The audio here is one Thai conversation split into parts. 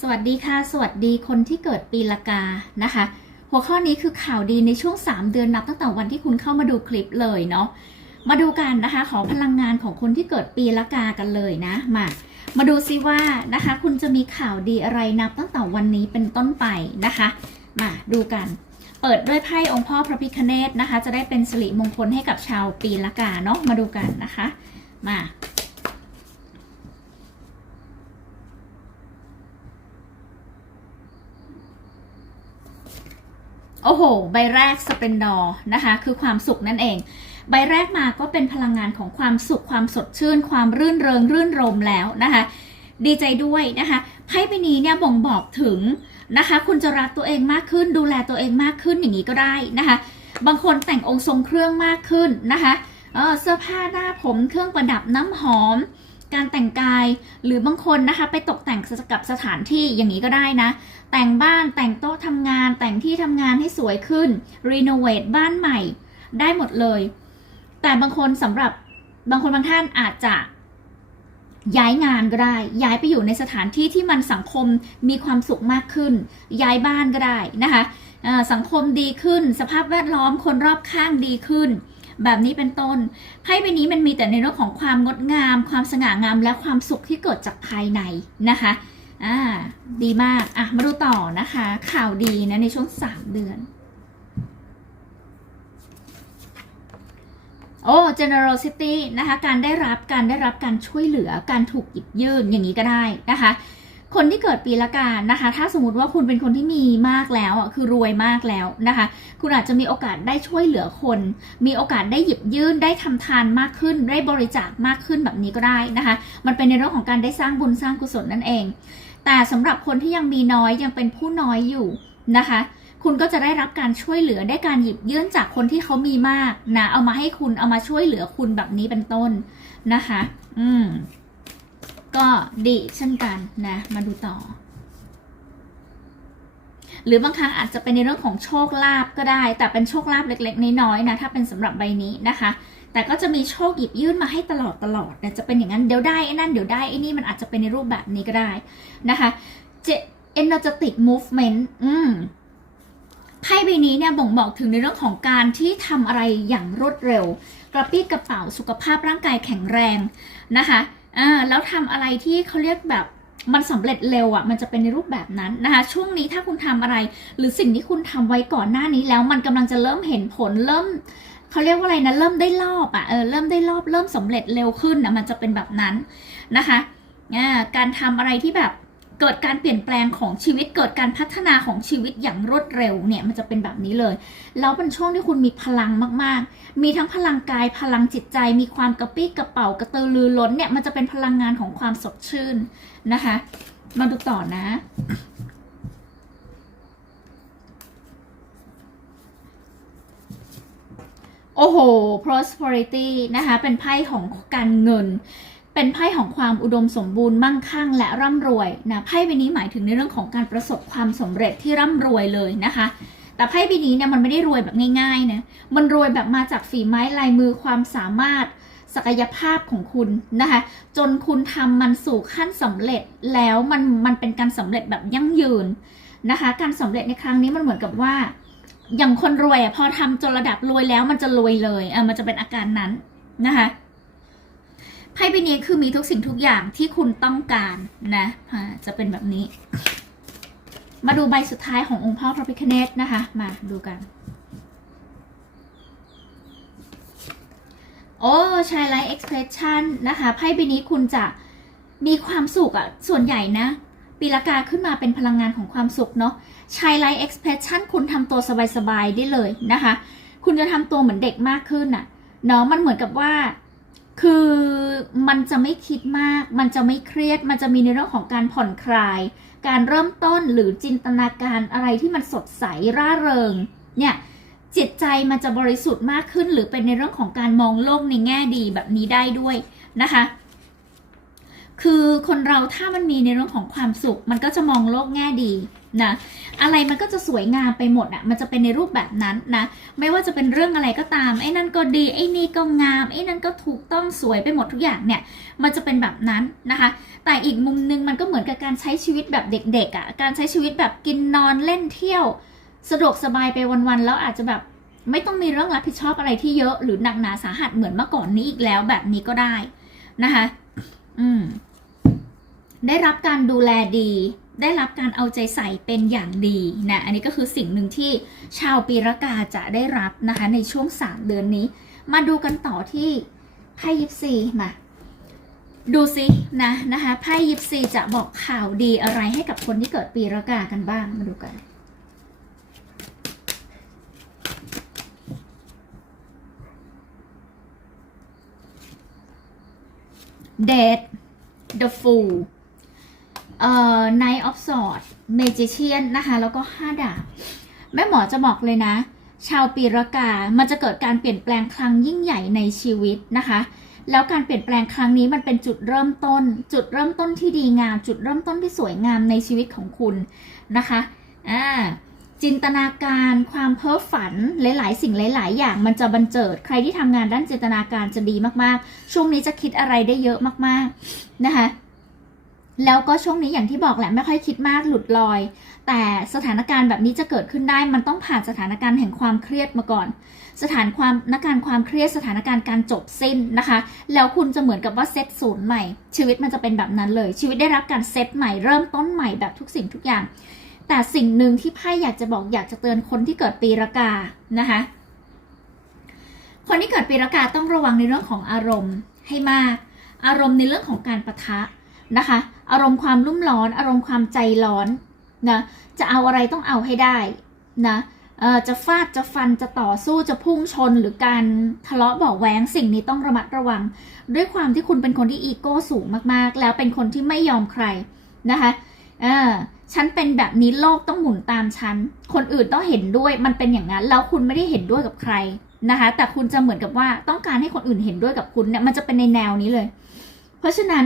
สวัสดีค่ะ สวัสดีคนที่เกิดปีละกานะคะ หัวข้อนี้คือข่าวดีในช่วง 3 เดือนนับตั้งแต่วันที่คุณเข้ามาดูคลิปเลยเนาะมาดูกันนะคะขอพลังงานของคนที่เกิดปีละกากันเลยนะมามาดูซิว่านะคะ คุณจะมีข่าวดีอะไรนับตั้งแต่วันนี้เป็นต้นไปนะคะ มาดูกัน เปิดด้วยไพ่องค์พ่อพระพิคเนตนะคะ จะได้เป็นสิริมงคลให้กับชาวปีละกาเนาะมาดูกันนะคะ มา โอ้โห ใบแรกสเปนดอร์นะคะ คือความสุขนั่นเอง ใบแรกมาก็เป็นพลังงานของความสุขความสดชื่น ความรื่นเริง รื่นรมแล้วนะคะ ดีใจด้วยนะคะไพ่ใบนี้เนี่ยบ่งบอกถึงนะคะ คุณจะรักตัวเองมากขึ้น ดูแลตัวเองมากขึ้นอย่างนี้ก็ได้นะคะ บางคนแต่งองค์ทรงเครื่องมากขึ้นนะคะเออเสื้อผ้าหน้าผมเครื่องประดับน้ำหอม การแต่งกาย หรือบางคนนะคะไปตกแต่งกับสถานที่อย่างนี้ก็ได้นะ แต่งบ้านแต่งโต๊ะทำงาน แต่งที่ทำงานให้สวยขึ้นรีโนเวทบ้านใหม่ได้หมดเลย แต่บางคนสำหรับบางคนบางท่านอาจจะย้ายงานก็ได้ ย้ายไปอยู่ในสถานที่ที่มันสังคมมีความสุขมากขึ้น ย้ายบ้านก็ได้นะคะสังคมดีขึ้น สภาพแวดล้อมคนรอบข้างดีขึ้น แบบนี้เป็นต้นไพ่ใบนี้มันมีแต่ในเรื่องของความงดงาม ความสง่างามและความสุขที่เกิดจากภายในนะคะอ่าดีมากอะมาดูต่อนะคะ ข่าวดีนะในช่วง3เดือน โอ้ generosity นะคะ การได้รับการได้รับการช่วยเหลือการถูกหยิบยื่นอย่างนี้ก็ได้นะคะ คนที่เกิดปีละกานะคะ ถ้าสมมติว่าคุณเป็นคนที่มีมากแล้วอะคือรวยมากแล้วนะคะ คุณอาจจะมีโอกาสได้ช่วยเหลือคน มีโอกาสได้หยิบยื่นได้ทำทานมากขึ้น ได้บริจาคมากขึ้นแบบนี้ก็ได้นะคะ มันเป็นในเรื่องของการได้สร้างบุญสร้างกุศลนั่นเอง แต่สำหรับคนที่ยังมีน้อยยังเป็นผู้น้อยอยู่นะคะคุณก็จะได้รับการช่วยเหลือได้การหยิบยื่นจากคนที่เขามีมากนะเอามาให้คุณเอามาช่วยเหลือคุณแบบนี้เป็นต้นนะคะ อืม ก็ดีเช่นกันนะ มาดูต่อ หรือบางครั้งอาจจะเป็นในเรื่องของโชคลาภก็ได้ แต่เป็นโชคลาภเล็กๆน้อยๆนะถ้าเป็นสำหรับใบนี้นะคะ แต่ก็จะมีโชคหยิบยื่นมาให้ตลอดตลอดนะจะเป็นอย่างนั้นเดี๋ยวได้ไอ้นั่นเดี๋ยวได้ไอ้นี่มันอาจจะเป็นในรูปแบบนี้ก็ได้นะคะเจ energetic movement อืมไพ่ใบนี้เนี่ยบ่งบอกถึงในเรื่องของการที่ทำอะไรอย่างรวดเร็ว กระปี้กระเป๋าสุขภาพร่างกายแข็งแรงนะคะ อ่าแล้วทำอะไรที่เขาเรียกแบบมันสำเร็จเร็วอะ่ะ มันจะเป็นในรูปแบบนั้นนะคะ ช่วงนี้ถ้าคุณทำอะไร หรือสิ่งที่คุณทำไว้ก่อนหน้านี้แล้ว มันกำลังจะเริ่มเห็นผลเริ่มเขาเรียกว่าอะไรนะเริ่มได้รอบอะ่ะเออเริ่มได้รอบเริ่มสำเร็จเร็วขึ้นนะมันจะเป็นแบบนั้นนะคะอ่าการทำอะไรที่แบบ เกิดการเปลี่ยนแปลงของชีวิต เกิดการพัฒนาของชีวิตอย่างรวดเร็วเนี่ยมันจะเป็นแบบนี้เลย แล้วเป็นช่วงที่คุณมีพลังมากๆ มีทั้งพลังกายพลังจิตใจ มีความกระปี้กระเป๋ากระตือรือร้นเนี่ยมันจะเป็นพลังงานของความสดชื่นนะคะ มาดูต่อนะโอ้โห prosperity นะคะ เป็นไพ่ของการเงิน เป็นไพ่ของความอุดมสมบูรณ์มั่งคั่งและร่ำรวยนะไพ่ใบนี้หมายถึงในเรื่องของการประสบความสำเร็จที่ร่ำรวยเลยนะคะ แต่ไพ่ใบนี้เนี่ยมันไม่ได้รวยแบบง่ายๆนะมันรวยแบบมาจากฝีไม้ลายมือความสามารถศักยภาพของคุณนะคะจนคุณทำมันสู่ขั้นสำเร็จแล้วมันมันเป็นการสำเร็จแบบยั่งยืนนะคะ การสำเร็จในครั้งนี้มันเหมือนกับว่า อย่างคนรวยอะพอทำจนระดับรวยแล้วมันจะรวยเลยอะมันจะเป็นอาการนั้นนะคะ ไพ่ใบนี้คือมีทุกสิ่งทุกอย่างที่คุณต้องการนะจะเป็นแบบนี้ มาดูใบสุดท้ายขององค์พ่อพระพิฆเนศนะคะ มาดูกัน โอ้ชายไลท์เอ็กซ์เพรสชันนะคะไพ่ใบนี้คุณจะมีความสุขอะส่วนใหญ่นะปีละกาขึ้นมาเป็นพลังงานของความสุขเนาะชายไลท์เอ็กซ์เพรสชันคุณทำตัวสบายๆได้เลยนะคะ คุณจะทำตัวเหมือนเด็กมากขึ้นอะเนาะมันเหมือนกับว่า คือมันจะไม่คิดมาก มันจะไม่เครียด มันจะมีในเรื่องของการผ่อนคลาย การเริ่มต้นหรือจินตนาการอะไรที่มันสดใสร่าเริง เนี่ยจิตใจมันจะบริสุทธิ์มากขึ้น หรือเป็นในเรื่องของการมองโลกในแง่ดีแบบนี้ได้ด้วยนะคะ คือคนเราถ้ามันมีในเรื่องของความสุข มันก็จะมองโลกแง่ดี นะ อะไรมันก็จะสวยงามไปหมดอะ่ะ มันจะเป็นในรูปแบบนั้นนะ ไม่ว่าจะเป็นเรื่องอะไรก็ตาม ไอ้นั่นก็ดี ไอ้นี่ก็งาม ไอ้นั่นก็ถูกต้องสวยไปหมดทุกอย่างเนี่ย มันจะเป็นแบบนั้นนะคะ แต่อีกมุมนึงมันก็เหมือนกับการใช้ชีวิตแบบเด็กๆอะ่ะ การใช้ชีวิตแบบกินนอนเล่นเที่ยว สะดวกสบายไปวันๆ แล้วอาจจะแบบไม่ต้องมีเรื่องรับผิดชอบอะไรที่เยอะ หรือหนักหนาสาหัสเหมือนเมื่อก่อนนี้อีกแล้วแบบนี้ก็ได้นะคะ อืม ได้รับการดูแลดี ได้รับการเอาใจใส่เป็นอย่างดีนะ อันนี้ก็คือสิ่งหนึ่งที่ชาวปีรากาจะได้รับนะคะในช่วง 3 เดือนนี้ มาดูกันต่อที่ไพ่ยิปซีมา ดูสินะนะคะไพ่ยิปซีจะบอกข่าวดีอะไรให้กับคนที่เกิดปีรากากันบ้างมาดูกันเดท The Fool เอ่อ Knight of Swords Magician นะคะ แล้วก็ 5 ดาบ แม่หมอจะบอกเลยนะ ชาวปีรากา มันจะเกิดการเปลี่ยนแปลงครั้งยิ่งใหญ่ในชีวิตนะคะ แล้วการเปลี่ยนแปลงครั้งนี้มันเป็นจุดเริ่มต้น จุดเริ่มต้นที่ดีงาม จุดเริ่มต้นที่สวยงามในชีวิตของคุณนะคะ อ่า จินตนาการ ความเพ้อฝัน หลายๆ สิ่งหลาย ๆ อย่าง มันจะบันเจิด ใครที่ทำงานด้านจินตนาการจะดีมากๆ ช่วงนี้จะคิดอะไรได้เยอะมากๆ นะคะ แล้วก็ช่วงนี้อย่างที่บอกแหละไม่ค่อยคิดมากหลุดลอย แต่สถานการณ์แบบนี้จะเกิดขึ้นได้ มันต้องผ่านสถานการณ์แห่งความเครียดมาก่อน สถานความนการความเครียดสถานการณ์การจบสิ้นนะคะ แล้วคุณจะเหมือนกับว่าเซตศูนย์ใหม่ ชีวิตมันจะเป็นแบบนั้นเลย ชีวิตได้รับการเซตใหม่เริ่มต้นใหม่แบบทุกสิ่งทุกอย่าง แต่สิ่งหนึ่งที่ไพ่อยากจะบอกอยากจะเตือนคนที่เกิดปีรากานะคะ คนที่เกิดปีรากาต้องระวังในเรื่องของอารมณ์ให้มาก อารมณ์ในเรื่องของการประทะ นะคะ อารมณ์ความรุ่มร้อน อารมณ์ความใจร้อนนะจะเอาอะไรต้องเอาให้ได้นะจะฟาดจะฟันจะต่อสู้จะพุ่งชนหรือการทะเลาะเบาแหวงสิ่งนี้ต้องระมัดระวัง ด้วยความที่คุณเป็นคนที่อีโก้สูงมากๆ แล้วเป็นคนที่ไม่ยอมใครนะคะเออฉันเป็นแบบนี้โลกต้องหมุนตามฉัน คนอื่นต้องเห็นด้วยมันเป็นอย่างนั้นแล้วคุณไม่ได้เห็นด้วยกับใครนะคะ แต่คุณจะเหมือนกับว่าต้องการให้คนอื่นเห็นด้วยกับคุณเนี่ยมันจะเป็นในแนวนี้เลย เพราะฉะนั้น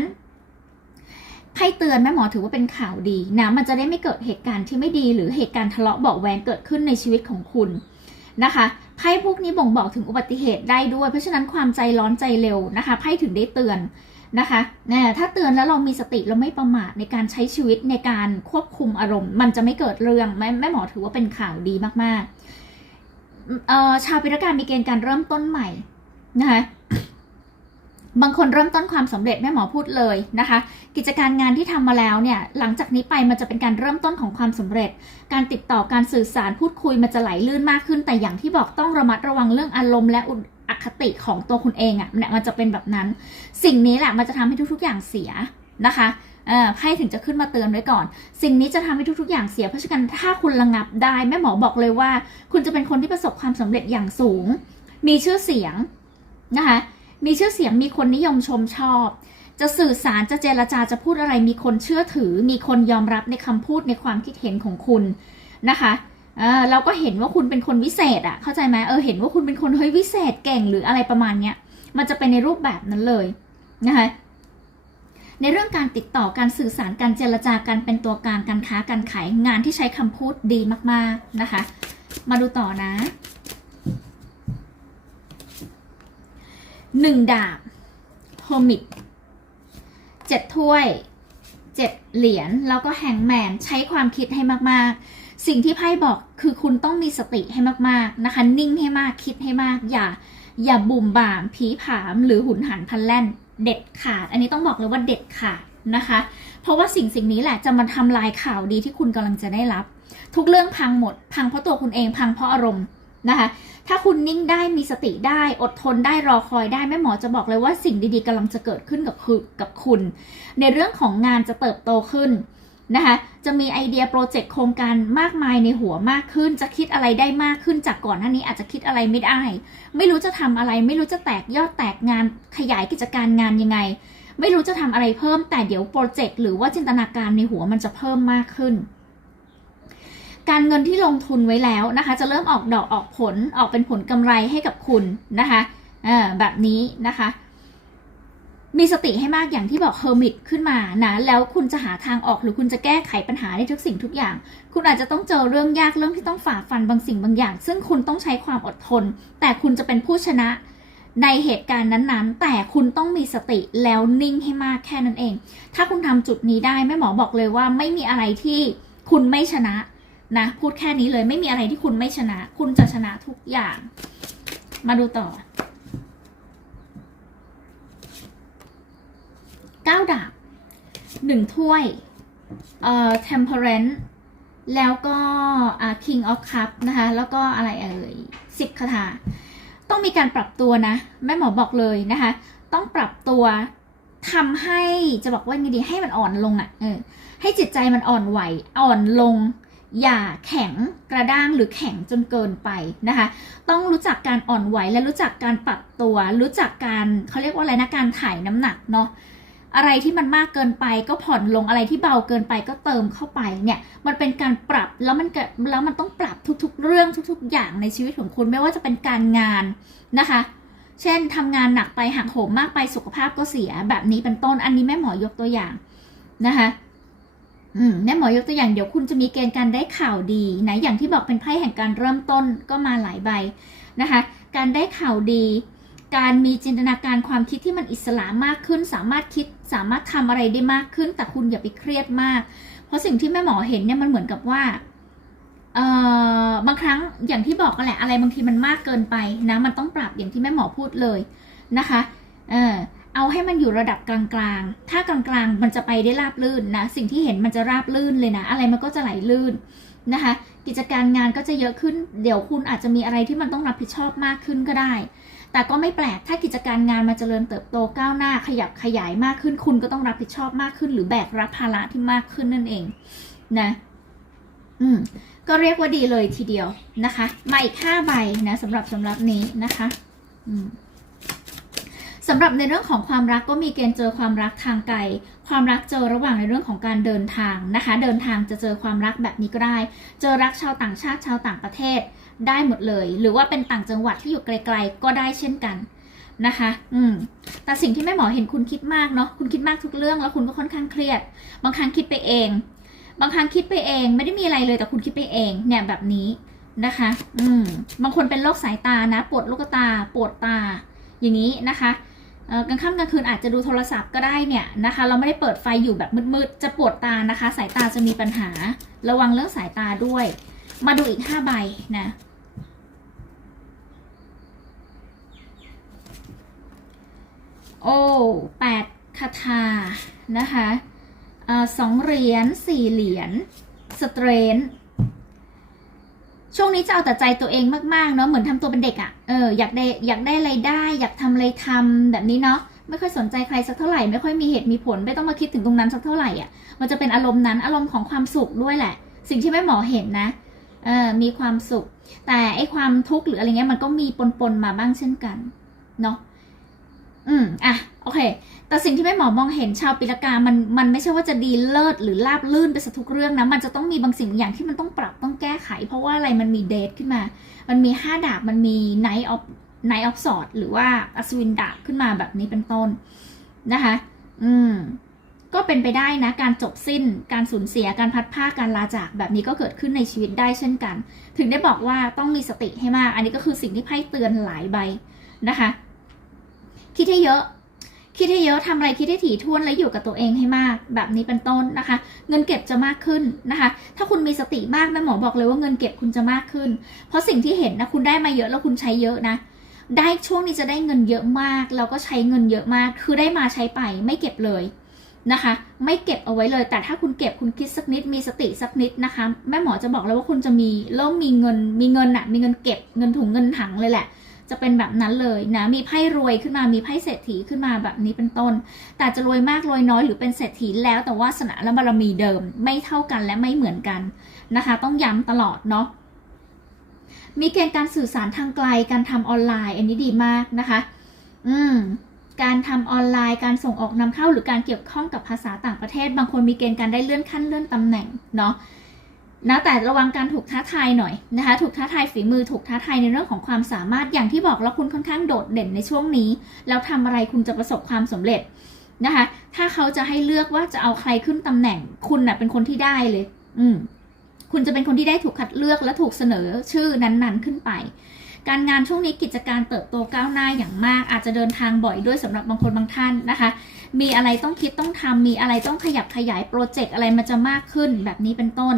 ไพ่เตือนแม่หมอถือว่าเป็นข่าวดีนะมันจะได้ไม่เกิดเหตุการณ์ที่ไม่ดี หรือเหตุการณ์ทะเลาะเบาแวงเกิดขึ้นในชีวิตของคุณนะคะไพ่พวกนี้บ่งบอกถึงอุบัติเหตุได้ด้วย เพราะฉะนั้นความใจร้อนใจเร็วนะคะไพ่ถึงได้เตือนนะคะนะถ้าเตือนแล้วเรามีสติเราไม่ประมาทในการใช้ชีวิตในการควบคุมอารมณ์ มันจะไม่เกิดเรื่องแม่แม่หมอถือว่าเป็นข่าวดีมากๆเอ่อชาวพิรการมีเกณฑ์การเริ่มต้นใหม่นะคะ บางคนเริ่มต้นความสำเร็จแม่หมอพูดเลยนะคะ กิจการงานที่ทำมาแล้วเนี่ยหลังจากนี้ไปมันจะเป็นการเริ่มต้นของความสำเร็จ การติดต่อการสื่อสารพูดคุยมันจะไหลลื่นมากขึ้น แต่อย่างที่บอกต้องระมัดระวังเรื่องอารมณ์และอคติของตัวคุณเองอะ่ะเนี่ยมันจะเป็นแบบนั้น สิ่งนี้แหละมันจะทำให้ทุกๆอย่างเสียนะคะเออไพ่ถึงจะขึ้นมาเตือนไว้ก่อน สิ่งนี้จะทำให้ทุก ๆ อย่างเสีย เพราะฉะนั้นถ้าคุณระงับได้ แม่หมอบอกเลยว่า คุณจะเป็นคนที่ประสบความสำเร็จอย่างสูง มีชื่อเสียงนะคะ มีชื่อเสียงมีคนนิยมชมชอบ จะสื่อสารจะเจรจาจะพูดอะไร มีคนเชื่อถือ มีคนยอมรับในคำพูดในความคิดเห็นของคุณนะคะเออเราก็เห็นว่าคุณเป็นคนวิเศษอะเข้าใจไหมเออเห็นว่าคุณเป็นคนเฮ้ยวิเศษเก่งหรืออะไรประมาณเนี้ยมันจะเป็นในรูปแบบนั้นเลยนะคะในเรื่องการติดต่อการสื่อสารการเจรจาการเป็นตัวกลางการค้าการขายงานที่ใช้คำพูดดีมาก ๆนะคะ มาดูต่อนะ หนึ่งดาบโฮมิดเจ็ดถ้วยเจ็ดเหรียญแล้วก็แฮงแมนใช้ความคิดให้มากๆ สิ่งที่ไพ่บอกคือคุณต้องมีสติให้มากๆนะคะ นิ่งให้มากคิดให้มาก อย่า อย่าบุ่มบ่ามผีผามหรือหุนหันพลันแล่น เด็ดขาด อันนี้ต้องบอกเลยว่าเด็ดขาดนะคะ เพราะว่าสิ่งสิ่งนี้แหละจะมาทำลายข่าวดีที่คุณกำลังจะได้รับ ทุกเรื่องพังหมด พังเพราะตัวคุณเองพังเพราะอารมณ์ นะคะถ้าคุณนิ่งได้มีสติได้อดทนได้รอคอยได้แม่หมอจะบอกเลยว่าสิ่งดีๆกำลังจะเกิดขึ้นกับคือกับคุณ ในเรื่องของงานจะเติบโตขึ้นนะคะจะมีไอเดียโปรเจกต์โครงการมากมายในหัวมากขึ้น จะคิดอะไรได้มากขึ้นจากก่อนหน้านี้อาจจะคิดอะไรไม่ได้ ไม่รู้จะทำอะไร ไม่รู้จะแตกยอดแตกงานขยายกิจการงานยังไง ไม่รู้จะทำอะไรเพิ่มแต่เดี๋ยวโปรเจกต์หรือว่าจินตนาการในหัวมันจะเพิ่มมากขึ้น การเงินที่ลงทุนไว้แล้วนะคะ จะเริ่มออกดอกออกผลออกเป็นผลกำไรให้กับคุณนะคะอ่าแบบนี้นะคะ มีสติให้มากอย่างที่บอกเฮอร์มิตขึ้นมานะแล้วคุณจะหาทางออกหรือคุณจะแก้ไขปัญหาได้ทุกสิ่งทุกอย่าง คุณอาจจะต้องเจอเรื่องยากเรื่องที่ต้องฝ่าฟันบางสิ่งบางอย่าง ซึ่งคุณต้องใช้ความอดทน แต่คุณจะเป็นผู้ชนะในเหตุการณ์นั้นๆ แต่คุณต้องมีสติแล้วนิ่งให้มากแค่นั้นเอง ถ้าคุณทำจุดนี้ได้แม่หมอบอกเลยว่าไม่มีอะไรที่คุณไม่ชนะ นะพูดแค่นี้เลยไม่มีอะไรที่คุณไม่ชนะ คุณจะชนะทุกอย่าง มาดูต่อเก้าดาบหนึ่งถ้วยเอ่อ temperance แล้วก็อ่า king of cup นะคะ แล้วก็อะไรเอ่ยสิบคาถาต้องมีการปรับตัวนะ แม่หมอบอกเลยนะคะ ต้องปรับตัวทำให้จะบอกว่าไงดีให้มันอ่อนลงอะ่ะเออให้จิตใจมันอ่อนไหวอ่อนลง อย่าแข็งกระด้างหรือแข็งจนเกินไปนะคะ ต้องรู้จักการอ่อนไหวและรู้จักการปรับตัว รู้จักการเขาเรียกว่าอะไรนะการถ่ายน้ำหนักเนาะอะไรที่มันมากเกินไปก็ผ่อนลงอะไรที่เบาเกินไปก็เติมเข้าไปเนี่ยมันเป็นการปรับแล้วมันแล้วมันต้องปรับทุกๆ เรื่องทุก ๆ อย่างในชีวิตของคุณไม่ว่าจะเป็นการงานนะคะ เช่นทำงานหนักไปหักโหมมากไปสุขภาพก็เสียแบบนี้เป็นต้นอันนี้แม่หมอยกตัวอย่างนะคะ แม่หมอยกตัวอย่างเดี๋ยวคุณจะมีเกณฑ์การได้ข่าวดีนะอย่างที่บอกเป็นไพ่แห่งการเริ่มต้นก็มาหลายใบนะคะ การได้ข่าวดี การมีจินตนาการความคิดที่มันอิสระมากขึ้น สามารถคิดสามารถทำอะไรได้มากขึ้น แต่คุณอย่าไปเครียดมาก เพราะสิ่งที่แม่หมอเห็นเนี่ยมันเหมือนกับว่าเอ่อบางครั้งอย่างที่บอกกันแหละอะไรบางทีมันมากเกินไปนะมันต้องปรับอย่างที่แม่หมอพูดเลยนะคะเออ เอาให้มันอยู่ระดับกลางๆ ถ้ากลางๆ มันจะไปได้ราบลื่นนะ สิ่งที่เห็นมันจะราบลื่นเลยนะ อะไรมันก็จะไหลลื่นนะคะ กิจการงานก็จะเยอะขึ้น เดี๋ยวคุณอาจจะมีอะไรที่มันต้องรับผิดชอบมากขึ้นก็ได้ แต่ก็ไม่แปลก ถ้ากิจการงานมาเจริญเติบโตก้าวหน้า ขยับขยายมากขึ้น คุณก็ต้องรับผิดชอบมากขึ้น หรือแบกรับภาระที่มากขึ้นนั่นเองนะ อืม ก็เรียกว่าดีเลยทีเดียวนะคะ มาอีกห้าใบนะสำหรับสำหรับนี้นะคะ อืม สำหรับในเรื่องของความรักก็มีเกณฑ์เจอความรักทางไกล ความรักเจอระหว่างในเรื่องของการเดินทางนะคะ เดินทางจะเจอความรักแบบนี้ก็ได้ เจอรักชาวต่างชาติชาวต่างประเทศได้หมดเลย หรือว่าเป็นต่างจังหวัดที่อยู่ไกล ๆ ก็ได้เช่นกันนะคะ อืม แต่สิ่งที่แม่หมอเห็นคุณคิดมากเนาะ คุณคิดมากทุกเรื่องแล้วคุณก็ค่อนข้างเครียด บางครั้งคิดไปเอง บางครั้งคิดไปเอง ไม่ได้มีอะไรเลยแต่คุณคิดไปเอง เนี่ยแบบนี้นะคะ อืม บางคนเป็นโรคสายตานะ ปวดลูกตา ปวดตา อย่างนี้นะคะ กลางค่ำกลางคืนอาจจะดูโทรศัพท์ก็ได้เนี่ยนะคะ เราไม่ได้เปิดไฟอยู่แบบมืดๆ จะปวดตานะคะ สายตาจะมีปัญหา ระวังเรื่องสายตาด้วย มาดูอีกห้าใบนะโอ้แปดคาถานะคะอ่อสองเหรียญสี่เหรียญสเตรน ช่วงนี้จะเอาแต่ใจตัวเองมากๆเนาะเหมือนทำตัวเป็นเด็กอะ่ะเอออยากได้อยากได้อะไรได้ อยากทำอะไรทำแบบนี้เนาะไม่ค่อยสนใจใครสักเท่าไหร่ไม่ค่อยมีเหตุมีผลไม่ต้องมาคิดถึงตรงนั้นสักเท่าไหร่อะ่ะมันจะเป็นอารมณ์นั้นอารมณ์ของความสุขด้วยแหละ สิ่งที่แม่หมอเห็นนะเออมีความสุข แต่ไอความทุกข์หรืออะไรเงี้ยมันก็มีปนๆมาบ้างเช่นกันเนาะอืมอะ โอเค แต่สิ่งที่แม่หมอมองเห็นชาวปีละกา มัน มันไม่ใช่ว่าจะดีเลิศหรือราบลื่นไปซะทุกเรื่องนะ มันจะต้องมีบางสิ่งบางอย่างที่มันต้องปรับต้องแก้ไข เพราะว่าอะไร มันมีเดทขึ้นมา มันมีห้าดาบ มันมีไนท์ออฟไนท์ออฟสอดหรือว่าอัศวินดาบขึ้นมาแบบนี้เป็นต้นนะคะ อืม ก็เป็นไปได้นะ การจบสิ้น การสูญเสีย การพัดผ้าการลาจากแบบนี้ก็เกิดขึ้นในชีวิตได้เช่นกัน ถึงได้บอกว่าต้องมีสติให้มาก อันนี้ก็คือสิ่งที่ไพ่เตือนหลายใบนะคะ คิดให้เยอะ คิดให้เยอะทำอะไรคิดให้ถี่ถ้วนและอยู่กับตัวเองให้มาก แบบนี้เป็นต้นนะคะ เงินเก็บจะมากขึ้นนะคะ ถ้าคุณมีสติมากแม่หมอบอกเลยว่าเงินเก็บคุณจะมากขึ้น เพราะสิ่งที่เห็นนะคุณได้มาเยอะแล้วคุณใช้เยอะนะได้ช่วงนี้จะได้เงินเยอะมาก แล้วก็ใช้เงินเยอะมาก คือได้มาใช้ไปไม่เก็บเลยนะคะ ไม่เก็บเอาไว้เลย แต่ถ้าคุณเก็บคุณคิดสักนิดมีสติสักนิดนะคะ แม่หมอจะบอกเลยว่าคุณจะมีเริ่มมีเงินมีเงินอะมีเงินเก็บเงินถุงเงินถังเลยแหละ จะเป็นแบบนั้นเลยนะ มีไพ่รวยขึ้นมา มีไพ่เศรษฐีขึ้นมาแบบนี้เป็นต้น แต่จะรวยมากรวยน้อยหรือเป็นเศรษฐีแล้วแต่วาสนาและบารมีเดิมไม่เท่ากันและไม่เหมือนกันนะคะ ต้องย้ำตลอดเนาะ มีเกณฑ์การสื่อสารทางไกล การทำออนไลน์ อันนี้ดีมากนะคะ อืมการทำออนไลน์ การส่งออกนำเข้าหรือการเกี่ยวข้องกับภาษาต่างประเทศ บางคนมีเกณฑ์การได้เลื่อนขั้นเลื่อนตำแหน่งเนาะ นะแต่ระวังการถูกท้าทายหน่อยนะคะ ถูกท้าทายฝีมือถูกท้าทายในเรื่องของความสามารถอย่างที่บอกแล้วคุณค่อนข้างโดดเด่นในช่วงนี้ แล้วทำอะไรคุณจะประสบความสำเร็จนะคะ ถ้าเขาจะให้เลือกว่าจะเอาใครขึ้นตำแหน่ง คุณน่ะเป็นคนที่ได้เลย อืมคุณจะเป็นคนที่ได้ถูกคัดเลือกและถูกเสนอชื่อนั้นๆขึ้นไป การงานช่วงนี้กิจการเติบโตก้าวหน้าอย่างมาก อาจจะเดินทางบ่อยด้วยสำหรับบางคนบางท่านนะคะ มีอะไรต้องคิดต้องทำมีอะไรต้องขยับขยายโปรเจกต์อะไรมันจะมากขึ้นแบบนี้เป็นต้น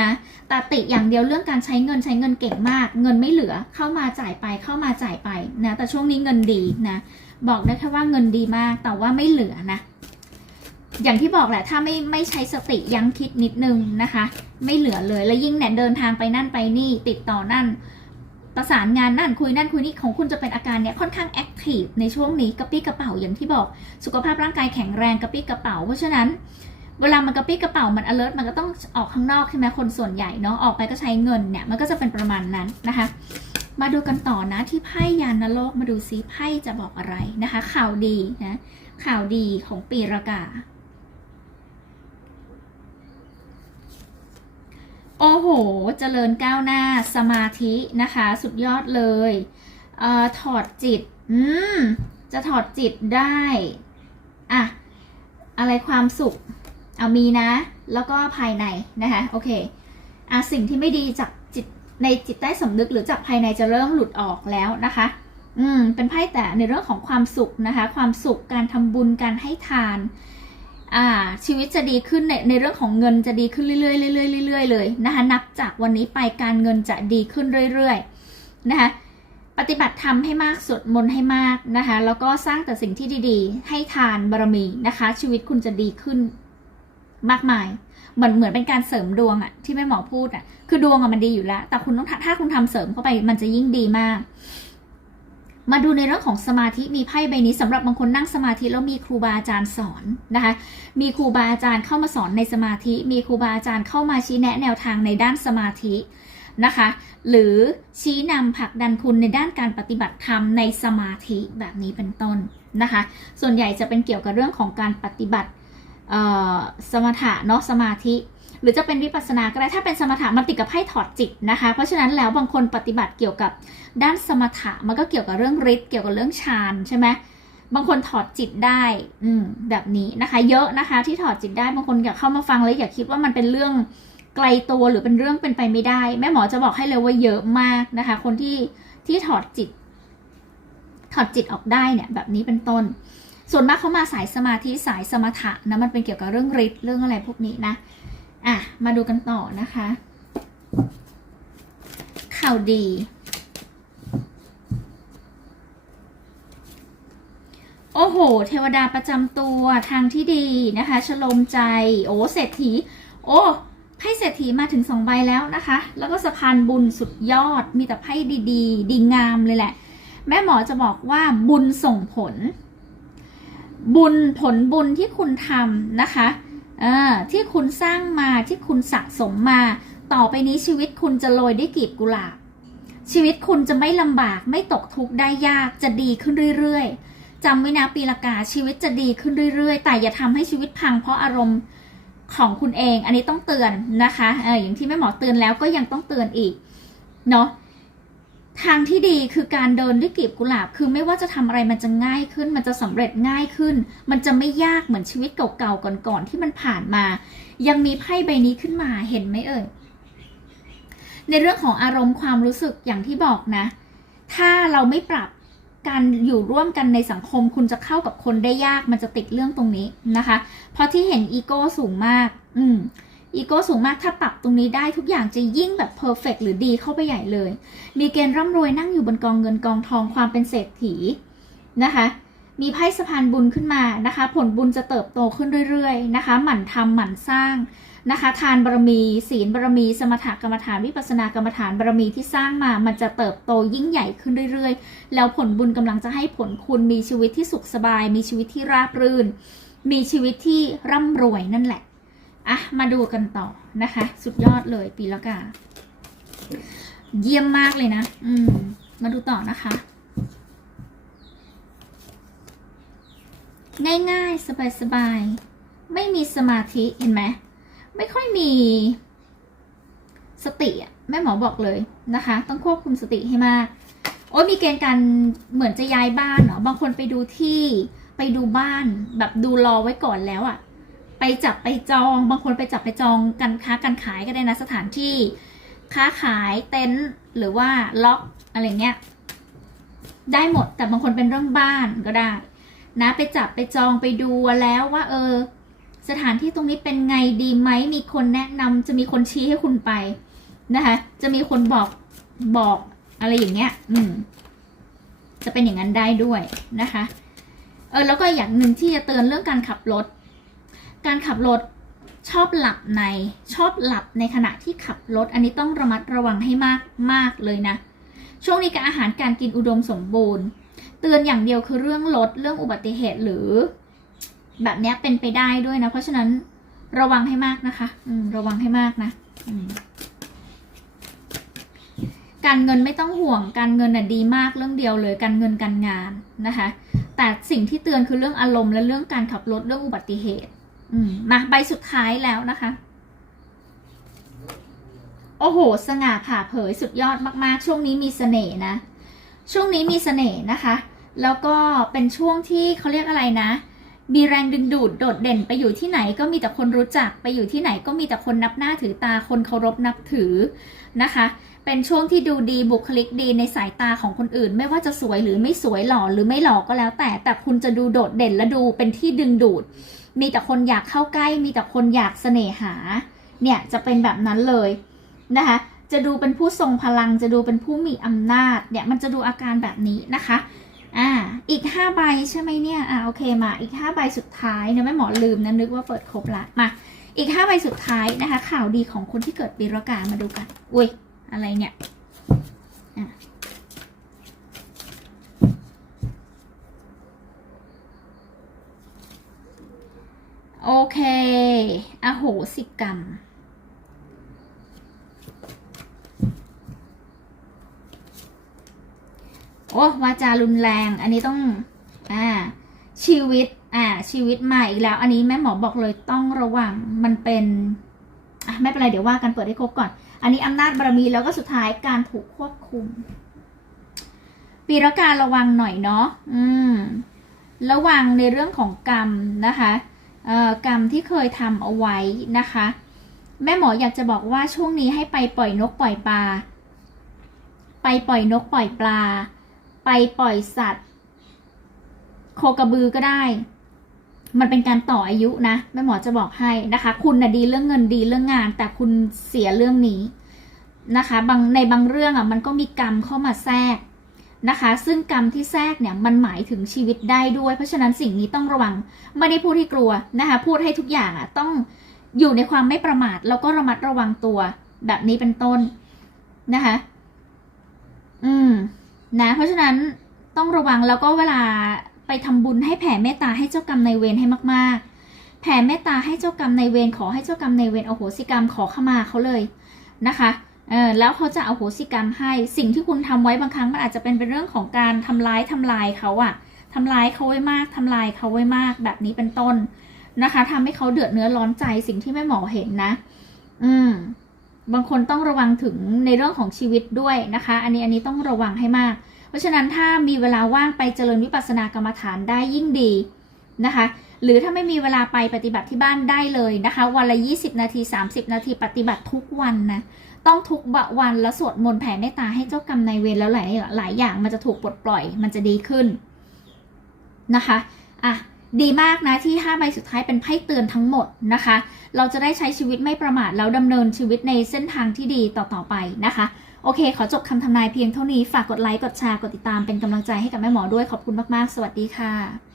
นะแต่ติอย่างเดียวเรื่องการใช้เงินใช้เงินเก่งมาก เงินไม่เหลือเข้ามาจ่ายไปเข้ามาจ่ายไปนะแต่ช่วงนี้เงินดีนะบอกได้แค่ว่าเงินดีมากแต่ว่าไม่เหลือนะ อย่างที่บอกแหละถ้าไม่ไม่ใช้สติยั้งคิดนิดนึงนะคะ ไม่เหลือเลยแล้วยิ่งเนี่ยเดินทางไปนั่นไปนี่ติดต่อนั่นประสานงานนั่นคุยนั่นคุยนี่ของคุณจะเป็นอาการเนี่ยค่อนข้างแอคทีฟในช่วงนี้กระปี้กระเป๋าอย่างที่บอก สุขภาพร่างกายแข็งแรงกระปี้กระเป๋าเพราะฉะนั้น เวลามันกระปี้กระเป๋ามัน alert มันก็ต้องออกข้างนอกใช่ไหมคนส่วนใหญ่เนาะออกไปก็ใช้เงินเนี่ยมันก็จะเป็นประมาณนั้นนะคะ มาดูกันต่อนะที่ไพ่ยานโลกมาดูซิไพ่จะบอกอะไรนะคะ ข่าวดีนะข่าวดีของปีรากาโอ้โห เจริญก้าวหน้าสมาธินะคะ สุดยอดเลยเอ่อถอดจิต อืม จะถอดจิตได้ อะ อะไรความสุข เอามีนะ แล้วก็ภายในนะคะโอเคอะสิ่งที่ไม่ดีจากจิตในจิตใต้สำนึกหรือจากภายในจะเริ่มหลุดออกแล้วนะคะ อืมเป็นไพ่แต่ในเรื่องของความสุขนะคะ ความสุขการทำบุญการให้ทาน อ่า ชีวิตจะดีขึ้นในในเรื่องของเงินจะดีขึ้นเรื่อยๆเรื่อยๆเรื่อยๆเลยนะคะ นับจากวันนี้ไปการเงินจะดีขึ้นเรื่อยๆนะคะปฏิบัติธรรมให้มากสวดมนต์ให้มากนะคะ แล้วก็สร้างแต่สิ่งที่ดีๆ ให้ทานบารมีนะคะ ชีวิตคุณจะดีขึ้น มากมายเหมือนเหมือนเป็นการเสริมดวงอะที่แม่หมอพูดอะคือดวงอะมันดีอยู่แล้ว แต่คุณต้องถ้าคุณทำเสริมเข้าไปมันจะยิ่งดีมาก มาดูในเรื่องของสมาธิมีไพ่ใบนี้สำหรับบางคนนั่งสมาธิแล้วมีครูบาอาจารย์สอนนะคะ มีครูบาอาจารย์เข้ามาสอนในสมาธิ มีครูบาอาจารย์เข้ามาชี้แนะแนวทางในด้านสมาธินะคะ หรือชี้นำผลักดันคุณในด้านการปฏิบัติธรรมในสมาธิแบบนี้เป็นต้นนะคะ ส่วนใหญ่จะเป็นเกี่ยวกับเรื่องของการปฏิบัติ สมถะเนาะสมาธิ หรือจะเป็นวิปัสสนาก็ได้ถ้าเป็นสมถะมันติดกับไพ่ถอดจิตนะคะ เพราะฉะนั้นแล้วบางคนปฏิบัติเกี่ยวกับด้านสมถะมันก็เกี่ยวกับเรื่องฤทธิ์เกี่ยวกับเรื่องฌานใช่ไหมบางคนถอดจิตได้ อืมแบบนี้นะคะ เยอะนะคะที่ถอดจิตได้บางคนอยากเข้ามาฟังแล้วอย่าคิดว่ามันเป็นเรื่องไกลตัวหรือเป็นเรื่องเป็นไปไม่ได้ แม่หมอจะบอกให้เลยว่าเยอะมากนะคะ คนที่ที่ถอดจิต ถอดจิตออกได้เนี่ย แบบนี้เป็นต้น ส่วนมากเขามาสายสมาธิสายสมถะนะมันเป็นเกี่ยวกับเรื่องฤทธิ์เรื่องอะไรพวกนี้นะอะมาดูกันต่อนะคะ ข่าวดี โอ้โห เทวดาประจำตัวทางที่ดีนะคะชโลมใจ โอ้เศรษฐี โอ้ไพ่เศรษฐีมาถึงสองใบแล้วนะคะ แล้วก็สะพานบุญสุดยอดมีแต่ไพ่ดีๆ ดีงามเลยแหละ แม่หมอจะบอกว่าบุญส่งผล บุญผลบุญที่คุณทำนะคะเออที่คุณสร้างมาที่คุณสะสมมา ต่อไปนี้ชีวิตคุณจะโรยด้วยกลีบกุหลาบ ชีวิตคุณจะไม่ลำบากไม่ตกทุกข์ได้ยากจะดีขึ้นเรื่อยๆจำไว้นะปีละกาชีวิตจะดีขึ้นเรื่อยๆ แต่อย่าทำให้ชีวิตพังเพราะอารมณ์ของคุณเอง อันนี้ต้องเตือนนะคะเอออย่างที่แม่หมอเตือนแล้วก็ยังต้องเตือนอีกเนาะ ทางที่ดีคือการเดินด้วยกลีบกุหลาบ คือไม่ว่าจะทำอะไรมันจะง่ายขึ้น มันจะสำเร็จง่ายขึ้น มันจะไม่ยากเหมือนชีวิตเก่าๆก่อนๆที่มันผ่านมา ยังมีไพ่ใบนี้ขึ้นมาเห็นไหมเอ่ยในเรื่องของอารมณ์ความรู้สึกอย่างที่บอกนะ ถ้าเราไม่ปรับการอยู่ร่วมกันในสังคมคุณจะเข้ากับคนได้ยากมันจะติดเรื่องตรงนี้นะคะ เพราะที่เห็นอีโก้สูงมาก อืม อีโก้สูงมากถ้าปรับตรงนี้ได้ทุกอย่างจะยิ่งแบบเพอร์เฟกหรือดีเข้าไปใหญ่เลย มีเกณฑ์ร่ำรวยนั่งอยู่บนกองเงินกองทองความเป็นเศรษฐีนะคะมีไพ่สะพานบุญขึ้นมานะคะ ผลบุญจะเติบโตขึ้นเรื่อยๆนะคะ หมั่นทำหมั่นสร้างนะคะ ทานบารมี ศีลบารมี สมถกรรมฐานวิปัสสนากรรมฐานบารมีที่สร้างมา มันจะเติบโตยิ่งใหญ่ขึ้นเรื่อยๆ แล้วผลบุญกำลังจะให้ผลคุณมีชีวิตที่สุขสบาย มีชีวิตที่ราบรื่น มีชีวิตที่ร่ำรวยนั่นแหละ อะ มาดูกันต่อนะคะ สุดยอดเลยปีละกา เยี่ยมมากเลยนะ อืม มาดูต่อนะคะ ง่ายๆ สบายๆ ไม่มีสมาธิเห็นไหม ไม่ค่อยมีสติอะแม่หมอบอกเลยนะคะ ต้องควบคุมสติให้มาก โอ้ยมีเกณฑ์การเหมือนจะย้ายบ้านเหรอบางคนไปดูที่ไปดูบ้านแบบดูรอไว้ก่อนแล้วอะ ไปจับไปจอง บางคนไปจับไปจองกันค้ากันขายก็ได้นะสถานที่ ค้าขายเต็นท์หรือว่าล็อกอะไรเงี้ยได้หมดแต่บางคนเป็นเรื่องบ้านก็ได้ นะไปจับไปจองไปดูแล้วว่า เออ สถานที่ตรงนี้เป็นไงดีไหมมีคนแนะนำจะมีคนชี้ให้คุณไปนะคะ จะมีคนบอกบอกอะไรอย่างเงี้ย อืม จะเป็นอย่างนั้นได้ด้วยนะคะ เออแล้วก็อย่างหนึ่งที่จะเตือนเรื่องการขับรถ การขับรถชอบหลับในชอบหลับในขณะที่ขับรถ อันนี้ต้องระมัดระวังให้มากมากเลยนะ ช่วงนี้การอาหารการกินอุดมสมบูรณ์ เตือนอย่างเดียวคือเรื่องรถเรื่องอุบัติเหตุหรือ แบบนี้เป็นไปได้ด้วยนะ เพราะฉะนั้นระวังให้มากนะคะ อืระวังให้มากนะการเงินไม่ต้องห่วง การเงินน่ะดีมากเรื่องเดียวเลย การเงินการงานนะคะ แต่สิ่งที่เตือนคือเรื่องอารมณ์และเรื่องการขับรถเรื่องอุบัติเหตุ มาใบสุดท้ายแล้วนะคะ โอ้โห สง่าผ่าเผยสุดยอดมากๆ ช่วงนี้มีเสน่ห์นะ ช่วงนี้มีเสน่ห์นะคะ แล้วก็เป็นช่วงที่เขาเรียกอะไรนะ มีแรงดึงดูดโดดเด่นไปอยู่ที่ไหนก็มีแต่คนรู้จัก ไปอยู่ที่ไหนก็มีแต่คนนับหน้าถือตา คนเคารพนับถือนะคะ เป็นช่วงที่ดูดีบุคลิกดีในสายตาของคนอื่น ไม่ว่าจะสวยหรือไม่สวยหล่อหรือไม่หล่อก็แล้วแต่ แต่คุณจะดูโดดเด่นและดูเป็นที่ดึงดูด มีแต่คนอยากเข้าใกล้ มีแต่คนอยากเสน่หา เนี่ยจะเป็นแบบนั้นเลยนะคะ จะดูเป็นผู้ทรงพลัง จะดูเป็นผู้มีอำนาจ เนี่ยมันจะดูอาการแบบนี้นะคะ อ่า อีกห้าใบใช่ไหมเนี่ย อ่าโอเคมา อีกห้าใบสุดท้ายเนะแม่หมอลืมนะนึกว่าเปิดครบละ มา อีกห้าใบสุดท้ายนะคะ ข่าวดีของคนที่เกิดปีรากามาดูกัน อุ้ย อะไรเนี่ย โอเค อโหสิกรรม โอ้วาจารุนแรง อันนี้ต้อง อ่า ชีวิต อ่า ชีวิตมาอีกแล้ว อันนี้แม่หมอบอกเลยต้องระวัง มันเป็น อะ ไม่เป็นไร เดี๋ยวว่ากันเปิดให้ครบก่อน อันนี้อำนาจบารมีแล้วก็สุดท้ายการถูกควบคุม ปีละการระวังหน่อยเนาะ อืม ระวังในเรื่องของกรรมนะคะ กรรมที่เคยทำเอาไว้นะคะ แม่หมออยากจะบอกว่าช่วงนี้ให้ไปปล่อยนกปล่อยปลา ไปปล่อยนกปล่อยปลา ไปปล่อยสัตว์ โคกระบือก็ได้ มันเป็นการต่ออายุนะแม่หมอจะบอกให้นะคะ คุณนะดีเรื่องเงินดีเรื่องงาน แต่คุณเสียเรื่องนี้นะคะบางในบางเรื่องอะมันก็มีกรรมเข้ามาแทรก นะคะ ซึ่งกรรมที่แทรกเนี่ยมันหมายถึงชีวิตได้ด้วย เพราะฉะนั้นสิ่งนี้ต้องระวังไม่ได้พูดให้กลัวนะคะ พูดให้ทุกอย่างอะต้องอยู่ในความไม่ประมาทแล้วก็ระมัดระวังตัวแบบนี้เป็นต้นนะคะ อืม นะ เพราะฉะนั้นต้องระวังแล้วก็เวลาไปทำบุญให้แผ่เมตตาให้เจ้ากรรมนายเวรให้มากๆ แผ่เมตตาให้เจ้ากรรมนายเวรขอให้เจ้ากรรมนายเวรโอโหสิกรรมขอขมาเขาเลยนะคะ เออแล้วเขาจะเอาโหสิกรรมให้ สิ่งที่คุณทำไว้บางครั้งมันอาจจะเป็นเป็นเรื่องของการทำร้ายทำลายเขาอะทำร้ายเขาไว้มากทำลายเขาไว้มากแบบนี้เป็นต้นนะคะทำให้เขาเดือดเนื้อร้อนใจสิ่งที่แม่หมอเห็นนะ อืม บางคนต้องระวังถึงในเรื่องของชีวิตด้วยนะคะ อันนี้อันนี้ต้องระวังให้มาก เพราะฉะนั้นถ้ามีเวลาว่างไปเจริญวิปัสสนากรรมฐานได้ยิ่งดีนะคะหรือถ้าไม่มีเวลาไปปฏิบัติที่บ้านได้เลยนะคะ วันละ 20 นาที 30 นาทีปฏิบัติทุกวันนะ ต้องทุกวันแล้วสวดมนต์แผ่เมตตาให้เจ้ากรรมนายเวรแล้วหลายหลายอย่างมันจะถูกปลดปล่อย มันจะดีขึ้นนะคะอะดีมากนะที่5ใบสุดท้ายเป็นไพ่เตือนทั้งหมดนะคะ เราจะได้ใช้ชีวิตไม่ประมาทแล้วดำเนินชีวิตในเส้นทางที่ดีต่อๆไปนะคะ โอเค ขอจบคำทำนายเพียงเท่านี้ ฝากกดไลค์ กดแชร์ กดติดตามเป็นกำลังใจให้กับแม่หมอด้วย ขอบคุณมากๆ สวัสดีค่ะ